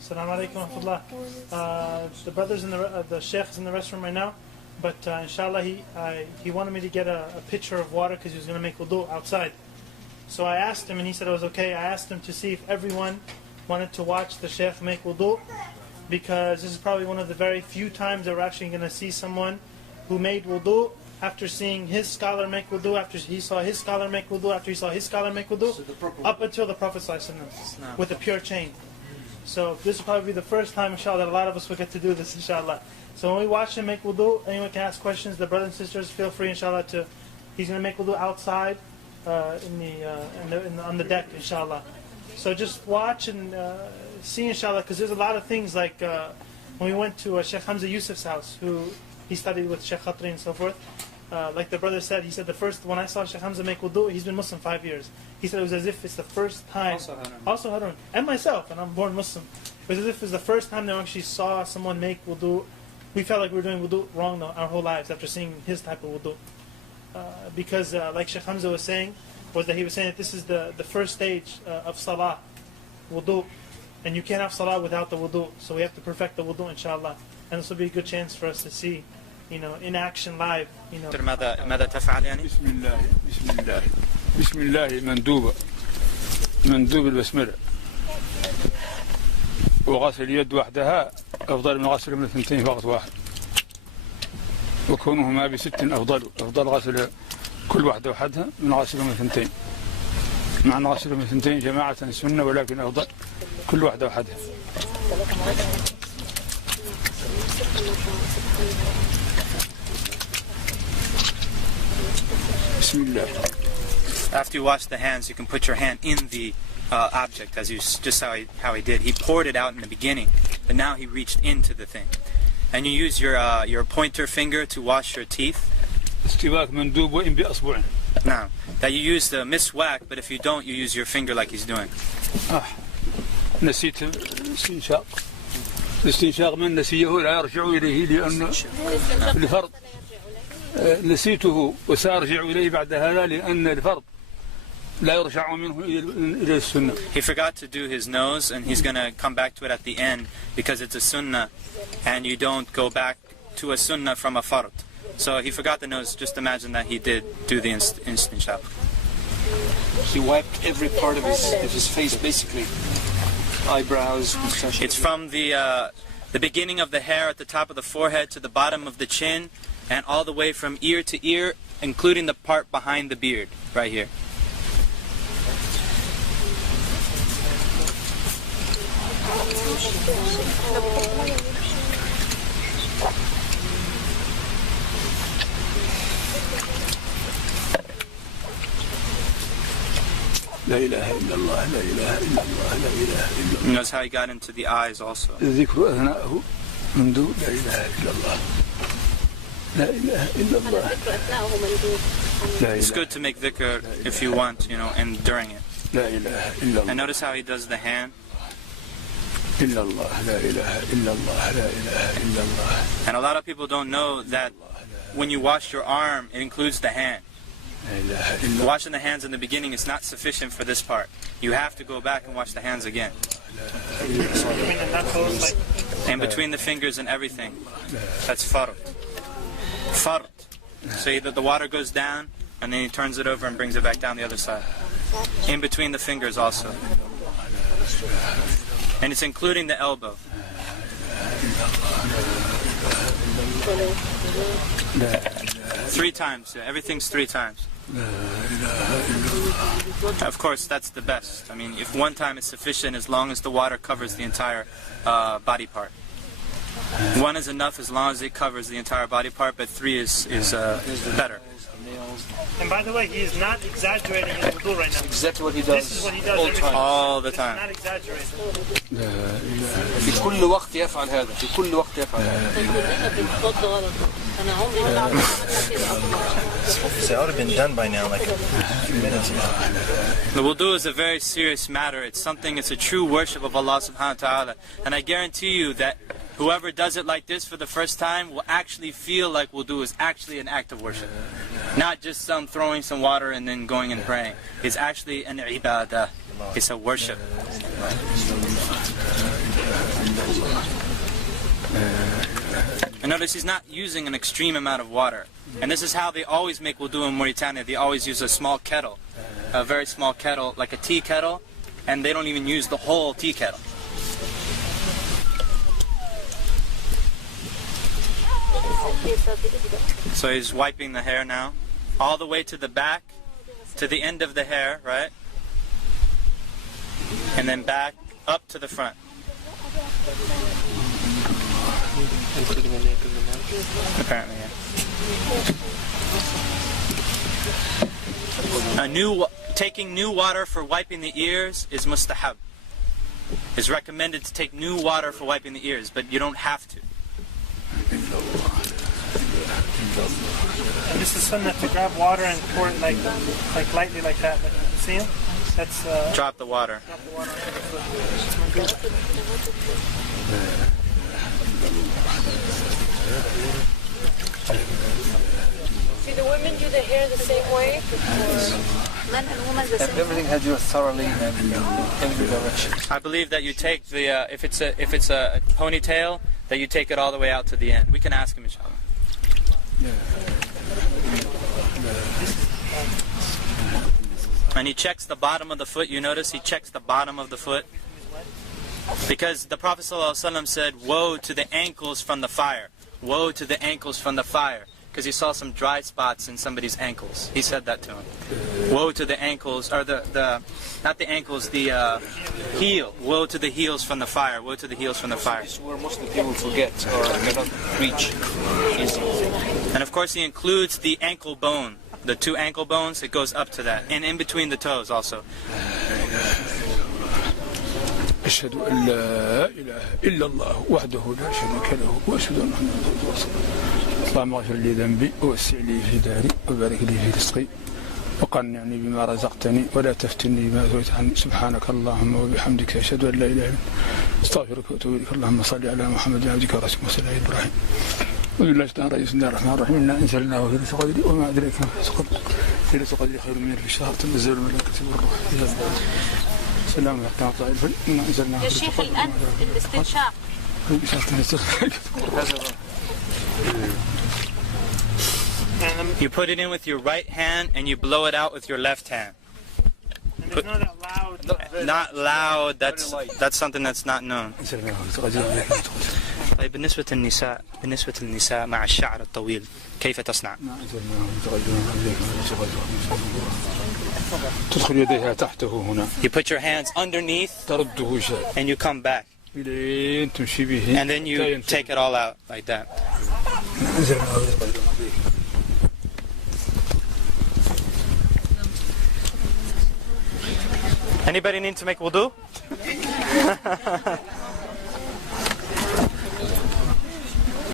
Assalamu alaikum wa rahmatullah. The brothers in the sheikh is in the restroom right now, but inshallah he wanted me to get a pitcher of water because he was going to make wudu outside. So I asked him and he said it was okay. I asked him to see if everyone wanted to watch the sheikh make wudu, because this is probably one of the very few times that we're actually going to see someone who made wudu after seeing his scholar make wudu, after he saw his scholar make wudu, after he saw his scholar make wudu, up until the Prophet ﷺ with a pure chain. So this will probably be the first time, inshallah, that a lot of us will get to do this, inshallah. So when we watch him make wudu, anyone can ask questions. The brothers and sisters, feel free, inshallah, to. He's going to make wudu outside, on the deck, inshallah. So just watch and see, inshallah, because there's a lot of things like when we went to Sheikh Hamza Yusuf's house, who he studied with Sheikh Khatri and so forth. Like the brother said, he said when I saw Sheikh Hamza make wudu, he's been Muslim 5 years. He said it was as if it's the first time. Also Harun. And myself, and I'm born Muslim. It was as if it's the first time that we actually saw someone make wudu. We felt like we were doing wudu wrong our whole lives after seeing his type of wudu. Because like Sheikh Hamza was saying, he was saying that this is the first stage of salah, wudu. And you can't have salah without the wudu. So we have to perfect the wudu, inshallah. And this will be a good chance for us to see, in action live. ماذا تفعل يعني؟ بسم الله مندوب البسملة، وغسل اليد وحدها أفضل من غسل من الثنتين فقط واحد، وكونهما بست أفضل غسل كل واحدة وحدها من غسل من الثنتين، مع أن غسل من الثنتين جماعة سنة، ولكن أفضل كل واحدة وحدها. بسم الله. After you wash the hands, you can put your hand in the object, as just how he did. He poured it out in the beginning, but now he reached into the thing. And you use your pointer finger to wash your teeth. Now, that you use the miswak, but if you don't, you use your finger like he's doing. نسيت الاستنشاق من نسيه لا يرجع إليه لأنه الفرض نسيته وسأرجع إليه بعد هذا لأن الفرض لا يرجع منه إلى السنة. He forgot to do his nose, and he's going to come back to it at the end because it's a sunnah, and you don't go back to a sunnah from a fard. So he forgot the nose. Just imagine that he did do the istinshaq. He wiped every part of his face, basically. Eyebrows, mustache. It's from the beginning of the hair at the top of the forehead to the bottom of the chin, and all the way from ear to ear, including the part behind the beard, right here. لا إله إلا الله لا إله إلا الله لا إله إلا الله. Notice how he got into the eyes also. الذكر أثناءه منذ لا إله إلا الله لا إله إلا الله. It's good to make dhikr if you want, and during it. لا إله إلا الله. And notice how he does the hand. إلا الله لا إله إلا الله لا إله إلا الله. And a lot of people don't know that when you wash your arm, it includes the hand. Washing the hands in the beginning is not sufficient for this part. You have to go back and wash the hands again. And between the fingers and everything. That's fard. Fard. So the water goes down, and then he turns it over and brings it back down the other side. In between the fingers also. And it's including the elbow. Three times. Everything's 3 times. Of course, that's the best. I mean, if one time is sufficient, as long as the water covers the entire body part. 1 is enough as long as it covers the entire body part, but 3 is better. And by the way, he is not exaggerating his wudu right now. Exactly what he does. This is what he does every time. All the time. Not exaggerating. في كل وقت يفعل هذا. في كل وقت يفعل هذا. It would have been done by now, like a few minutes ago. The wudu is a very serious matter. It's a true worship of Allah subhanahu wa ta'ala. And I guarantee you that whoever does it like this for the first time will actually feel like wudu is actually an act of worship. Not just throwing some water and then going and praying. It's actually an ibadah. It's a worship. And notice he's not using an extreme amount of water. And this is how they always make wudu in Mauritania. They always use a small kettle, a very small kettle, like a tea kettle, and they don't even use the whole tea kettle. So he's wiping the hair now, all the way to the back, to the end of the hair, right? And then back up to the front. Apparently, yeah. Taking new water for wiping the ears is mustahab. It's recommended to take new water for wiping the ears, but you don't have to. And this is sunnah to grab water and pour it like lightly like that. Like, see him? That's Drop the water. Drop the water onto the foot. That's Do the women do the hair the same way? Men and women the same way? Everything had to do thoroughly in every direction. I believe that you take the if it's a ponytail, that you take it all the way out to the end. We can ask him, inshallah. And he checks the bottom of the foot. You notice he checks the bottom of the foot, because the Prophet ﷺ said, "Woe to the ankles from the fire! Woe to the ankles from the fire!" Because he saw some dry spots in somebody's ankles. He said that to him. Woe to the ankles, or not the ankles, the heel. Woe to the heels from the fire. Woe to the heels from the fire. This is where most of the people forget or cannot reach easily. And of course he includes the ankle bone. The two ankle bones, it goes up to that. And in between the toes also. أشهد أن لا إله إلا الله وحده لا شريك له وأشهد أن محمدا رسول الله. اللهم اغفر لي ذنبي ووسع لي في داري وبارك لي في رزقي وقنعني بما رزقتني ولا تفتني بما زويت عني. سبحانك اللهم وبحمدك أشهد أن لا إله إلا أنت أستغفرك وأتوب إليك. اللهم صل على محمد عبدك ورسولك وسلم على إبراهيم. وبالله تعالى بسم الله الرحمن الرحيم. إنا أنزلناه في ليلة القدر وما أدريك ما ليلة القدر. ليلة القدر خير من ألف شهر تنزل الملائكة والروح فيها. سلام عليكم ورحمة الله. إنا أنزلناه يا شيخ الآن الاستنشاق. You put it in with your right hand and you blow it out with your left hand. And it's not that loud. Not loud. That's something that's not known. طيب بالنسبة للنساء مع الشعر الطويل كيف تصنع؟ تدخل يديها تحته هنا. You put your hands underneath ترده شيء. and you come back. إلين تمشي به. And then you take it all out like that. Anybody need to make wudu?